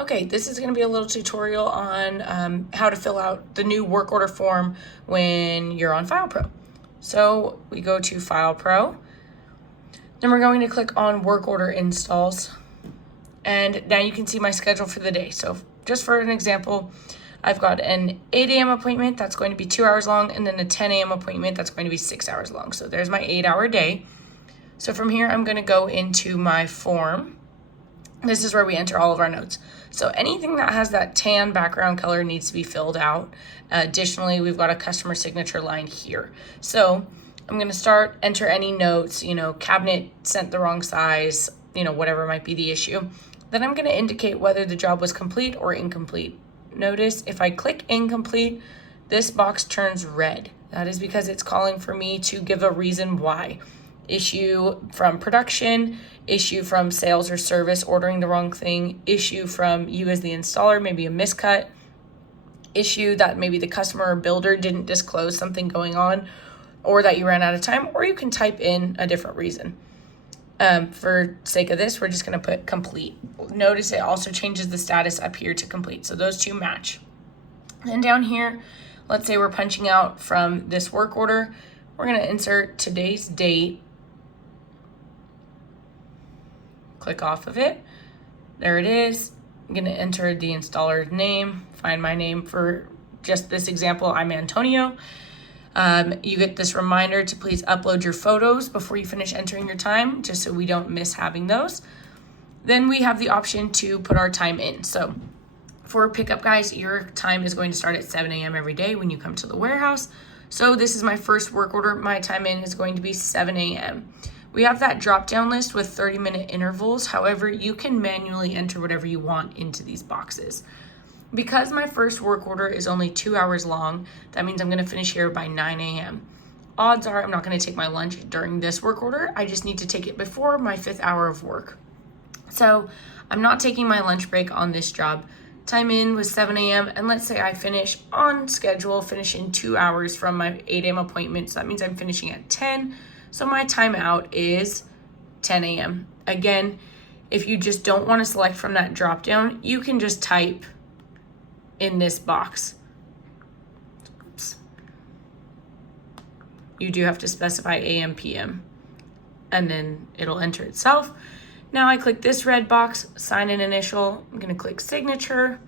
Okay, this is going to be a little tutorial on how to fill out the new work order form when you're on FilePro. So we go to FilePro, then we're going to click on work order installs, and now you can see my schedule for the day. So just for an example, I've got an 8 a.m. appointment that's going to be 2 hours long, and then a 10 a.m. appointment that's going to be 6 hours long. So there's my 8-hour day. So from here, I'm going to go into my form. This is where we enter all of our notes. So anything that has that tan background color needs to be filled out. Additionally, we've got a customer signature line here. So I'm going to enter any notes, cabinet sent the wrong size, whatever might be the issue. Then I'm going to indicate whether the job was complete or incomplete. Notice if I click incomplete, this box turns red. That is because it's calling for me to give a reason why. Issue from production, issue from sales or service ordering the wrong thing, issue from you as the installer, maybe a miscut, issue that maybe the customer or builder didn't disclose something going on, or that you ran out of time, or you can type in a different reason. For sake of this, we're just going to put complete. Notice it also changes the status up here to complete, so those two match. Then down here, let's say we're punching out from this work order, we're going to insert today's date. Click off of it. There it is. I'm going to enter the installer's name, find my name for just this example. I'm Antonio. You get this reminder to please upload your photos before you finish entering your time, just so we don't miss having those. Then we have the option to put our time in. So for pickup guys, your time is going to start at 7 a.m. every day when you come to the warehouse. So this is my first work order. My time in is going to be 7 a.m. We have that drop-down list with 30-minute intervals. However, you can manually enter whatever you want into these boxes. Because my first work order is only 2 hours long, that means I'm going to finish here by 9 a.m. Odds are I'm not going to take my lunch during this work order. I just need to take it before my 5th hour of work. So I'm not taking my lunch break on this job. Time in was 7 a.m. and let's say I finish on schedule, finish in 2 hours from my 8 a.m. appointment. So that means I'm finishing at 10. So my time out is 10 a.m. Again, if you just don't want to select from that drop down, you can just type in this box. Oops. You do have to specify AM, PM, and then it'll enter itself. Now I click this red box, sign an initial. I'm going to click signature,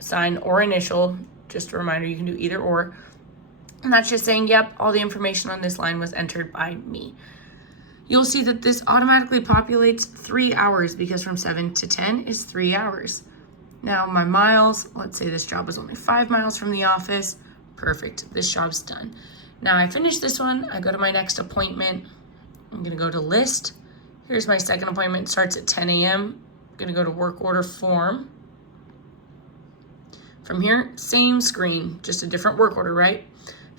sign or initial. Just a reminder, you can do either or. And that's just saying, yep, all the information on this line was entered by me. You'll see that this automatically populates 3 hours because from 7 to 10 is 3 hours. Now my miles, let's say this job was only 5 miles from the office. Perfect, this job's done. Now I finish this one, I go to my next appointment. I'm gonna go to list. Here's my second appointment, starts at 10 a.m. I'm gonna go to work order form. From here, same screen, just a different work order, right?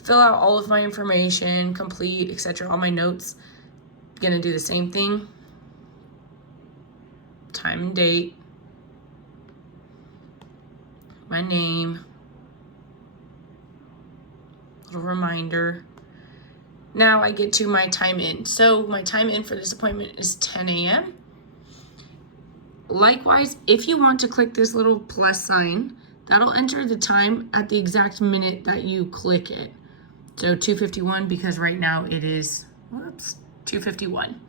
Fill out all of my information, complete, etc., all my notes. Gonna do the same thing. Time and date. My name. Little reminder. Now I get to my time in. So my time in for this appointment is 10 a.m. Likewise, if you want to click this little plus sign, that'll enter the time at the exact minute that you click it. So 2:51 because right now it is, 2:51.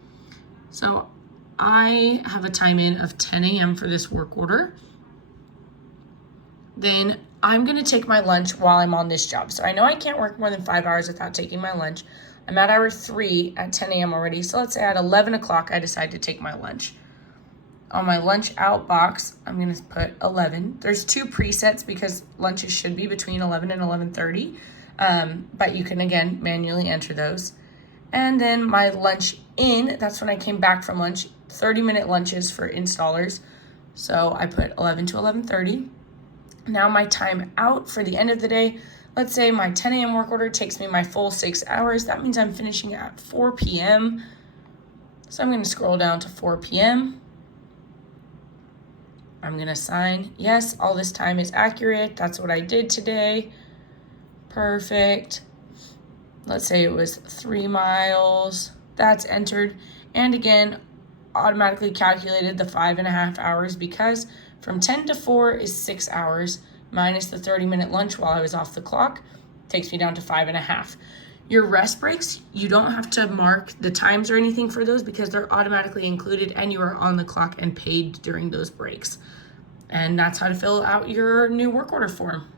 So I have a time in of 10 a.m. for this work order. Then I'm gonna take my lunch while I'm on this job. So I know I can't work more than 5 hours without taking my lunch. I'm at hour 3 at 10 a.m. already. So let's say at 11 o'clock, I decide to take my lunch. On my lunch out box, I'm gonna put 11. There's 2 presets because lunches should be between 11 and 11:30. But you can, again, manually enter those. And then my lunch in, that's when I came back from lunch, 30-minute lunches for installers. So I put 11 to 11:30. Now my time out for the end of the day, let's say my 10 a.m. work order takes me my full 6 hours. That means I'm finishing at 4 p.m. So I'm going to scroll down to 4 p.m. I'm going to sign, yes, all this time is accurate. That's what I did today. Perfect. Let's say it was 3 miles. That's entered. And again, automatically calculated the 5.5 hours because From 10 to 4 is 6 hours, minus the 30-minute lunch while I was off the clock, takes me down to 5.5. Your rest breaks, you don't have to mark the times or anything for those because they're automatically included and you are on the clock and paid during those breaks. And that's how to fill out your new work order form.